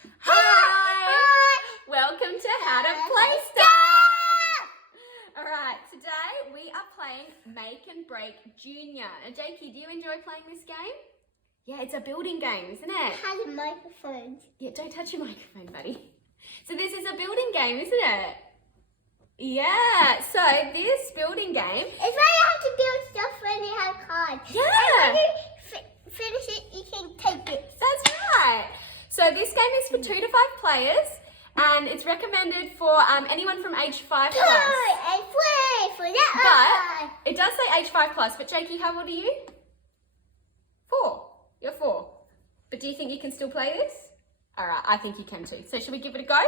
Hi! Welcome to How to Play Stuff! Alright, today we are playing Make and Break Junior. Now, Jakey, do you enjoy playing this game? Yeah, it's a building game, isn't it? It has a microphone. Yeah, don't touch your microphone, buddy. So this is a building game, isn't it? Yeah, so this building game... It's where you have to build stuff when you have cards. Yeah! And when you finish it, you can take it. That's right. So this game is for 2 to 5 players, and it's recommended for anyone from age 5 plus. And play for that one. But it does say age 5 plus. But Jakey, how old are you? 4. You're 4. But do you think you can still play this? All right, I think you can too. So should we give it a go?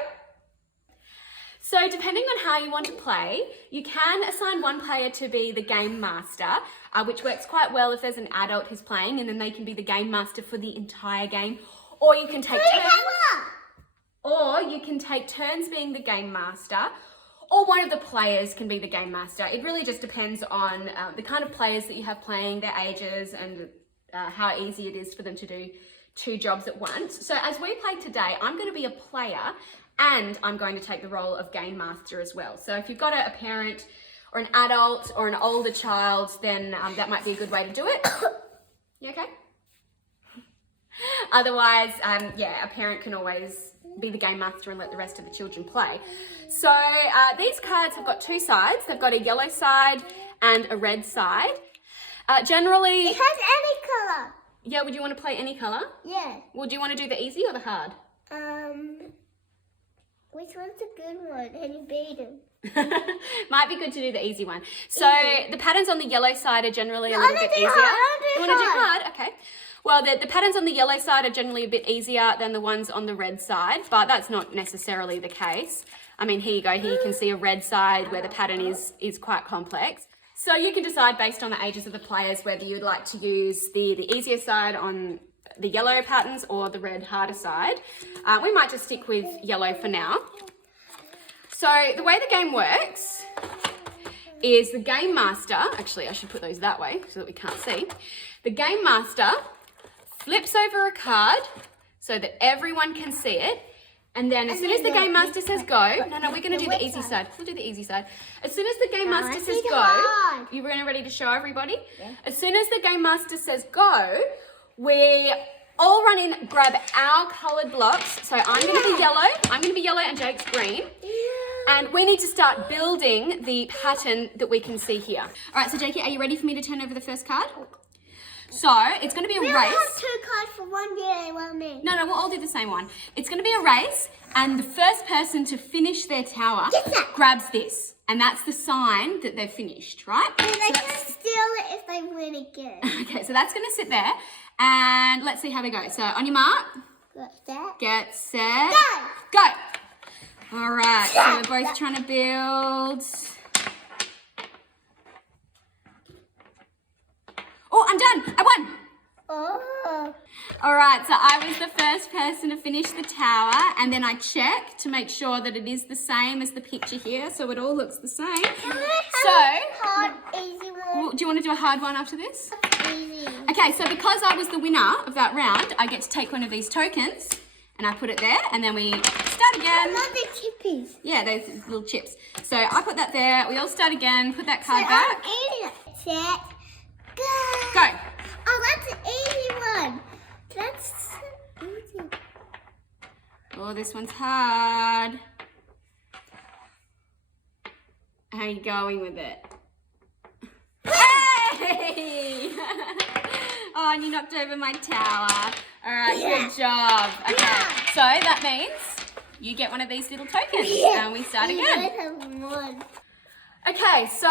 So depending on how you want to play, you can assign one player to be the game master, which works quite well if there's an adult who's playing, and then they can be the game master for the entire game. Or you can take turns being the game master, or one of the players can be the game master. It really just depends on the kind of players that you have playing, their ages, and how easy it is for them to do 2 jobs at once. So as we play today, I'm going to be a player, and I'm going to take the role of game master as well. So if you've got a parent or an adult or an older child, then that might be a good way to do it. You okay? Otherwise, yeah, a parent can always be the game master and let the rest of the children play. So these cards have got 2 sides. They've got a yellow side and a red side. Generally... It has any colour. Yeah, would you want to play any colour? Yeah. Well, do you want to do the easy or the hard? Which one's a good one? And you beat them. Might be good to do the easy one. So the patterns on the yellow side are generally a little bit easier. You want to do hard? Okay. Well, the patterns on the yellow side are generally a bit easier than the ones on the red side, but that's not necessarily the case. I mean, here you go. Here you can see a red side where the pattern is quite complex. So you can decide based on the ages of the players whether you'd like to use the easier side on the yellow patterns or the red harder side. We might just stick with yellow for now. So the way the game works is the game master, actually I should put those that way so that we can't see. The game master flips over a card so that everyone can see it. And then as soon as the game master says go, no, we're going to do the easy side. We'll do the easy side. As soon as the game master says go, you ready to show everybody? Yeah. As soon as the game master says go, we all run in, grab our coloured blocks. So I'm going to be yellow, and Jake's green. And we need to start building the pattern that we can see here. All right, so Jakey, are you ready for me to turn over the first card? So it's going to be a race. We have 2 cards for one year and one me. No, we'll all do the same one. It's going to be a race, and the first person to finish their tower grabs this. And that's the sign that they've finished, right? And they can steal it if they win again. Okay, so that's going to sit there. And let's see how we go. So on your mark. Get set. Go! All right, so we're both trying to build. Oh, I'm done. I won. Oh. All right, so I was the first person to finish the tower, and then I check to make sure that it is the same as the picture here, so it all looks the same. Hard, easy one. Well, do you want to do a hard one after this? Easy. Okay, so because I was the winner of that round, I get to take one of these tokens, and I put it there, and then we start again. I love the chippies. Yeah, those little chips. So I put that there. We all start again. Put that card back. I'm eating it. Set. Go. Go. Oh, that's an easy one. That's easy. Oh, this one's hard. How are you going with it? Hey! Oh, and you knocked over my tower. All right, good job. Okay, so that means you get one of these little tokens, and we start again. One. Okay, so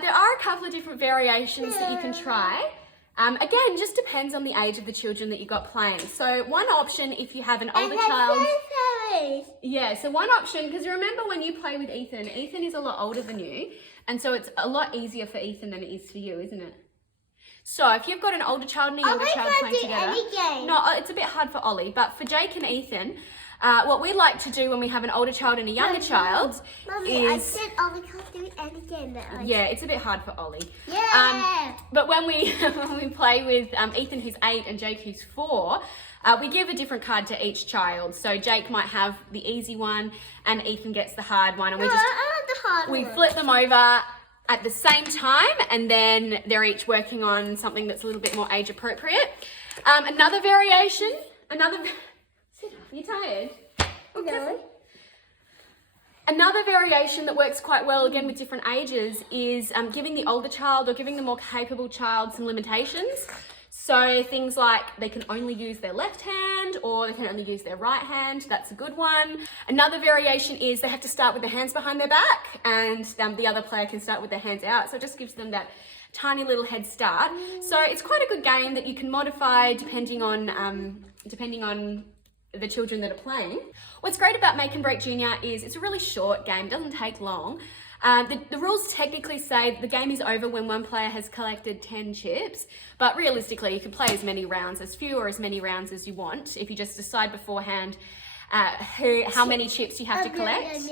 there are a couple of different variations that you can try. Again, just depends on the age of the children that you got playing. So one option, if you have an older child... Yeah, so one option, because remember when you play with Ethan is a lot older than you, and so it's a lot easier for Ethan than it is for you, isn't it? So if you've got an older child and a younger child playing together... No, it's a bit hard for Ollie, but for Jake and Ethan, what we like to do when we have an older child and a younger child Mummy, I said Ollie can't do it again. Yeah, it's a bit hard for Ollie. Yeah. But when we when we play with Ethan, who's 8, and Jake, who's 4, We give a different card to each child. So Jake might have the easy one and Ethan gets the hard one. And No, I want the hard we one. flip them over at the same time, and then they're each working on something that's a little bit more age appropriate. Another variation, sit up, you tired? No. Another variation that works quite well, again with different ages, is giving the older child or giving the more capable child some limitations. So things like they can only use their left hand or they can only use their right hand. That's a good one. Another variation is they have to start with their hands behind their back, and the other player can start with their hands out. So it just gives them that tiny little head start. So it's quite a good game that you can modify depending on the children that are playing. What's great about Make and Break Junior is it's a really short game. It doesn't take long. The rules technically say the game is over when one player has collected 10 chips, but realistically you can play as many rounds, as few or as many rounds as you want if you just decide beforehand how many chips you have to collect.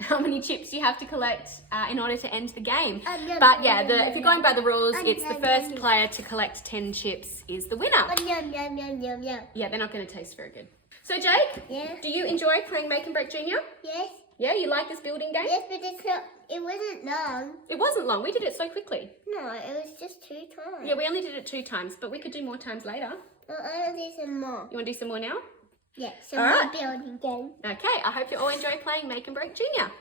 How many chips you have to collect in order to end the game. But yeah, if you're going by the rules, it's the first player to collect 10 chips is the winner. Yeah, they're not going to taste very good. So Jake, Yeah. do you enjoy playing Make and Break Junior? Yes. Yeah, you like this building game? Yes, but it wasn't long. It wasn't long. We did it so quickly. No, it was just 2 times. Yeah, we only did it 2 times, but we could do more times later. I want to do some more. You want to do some more now? Yeah, some All more right. building game. Okay, I hope you all enjoy playing Make and Break Junior.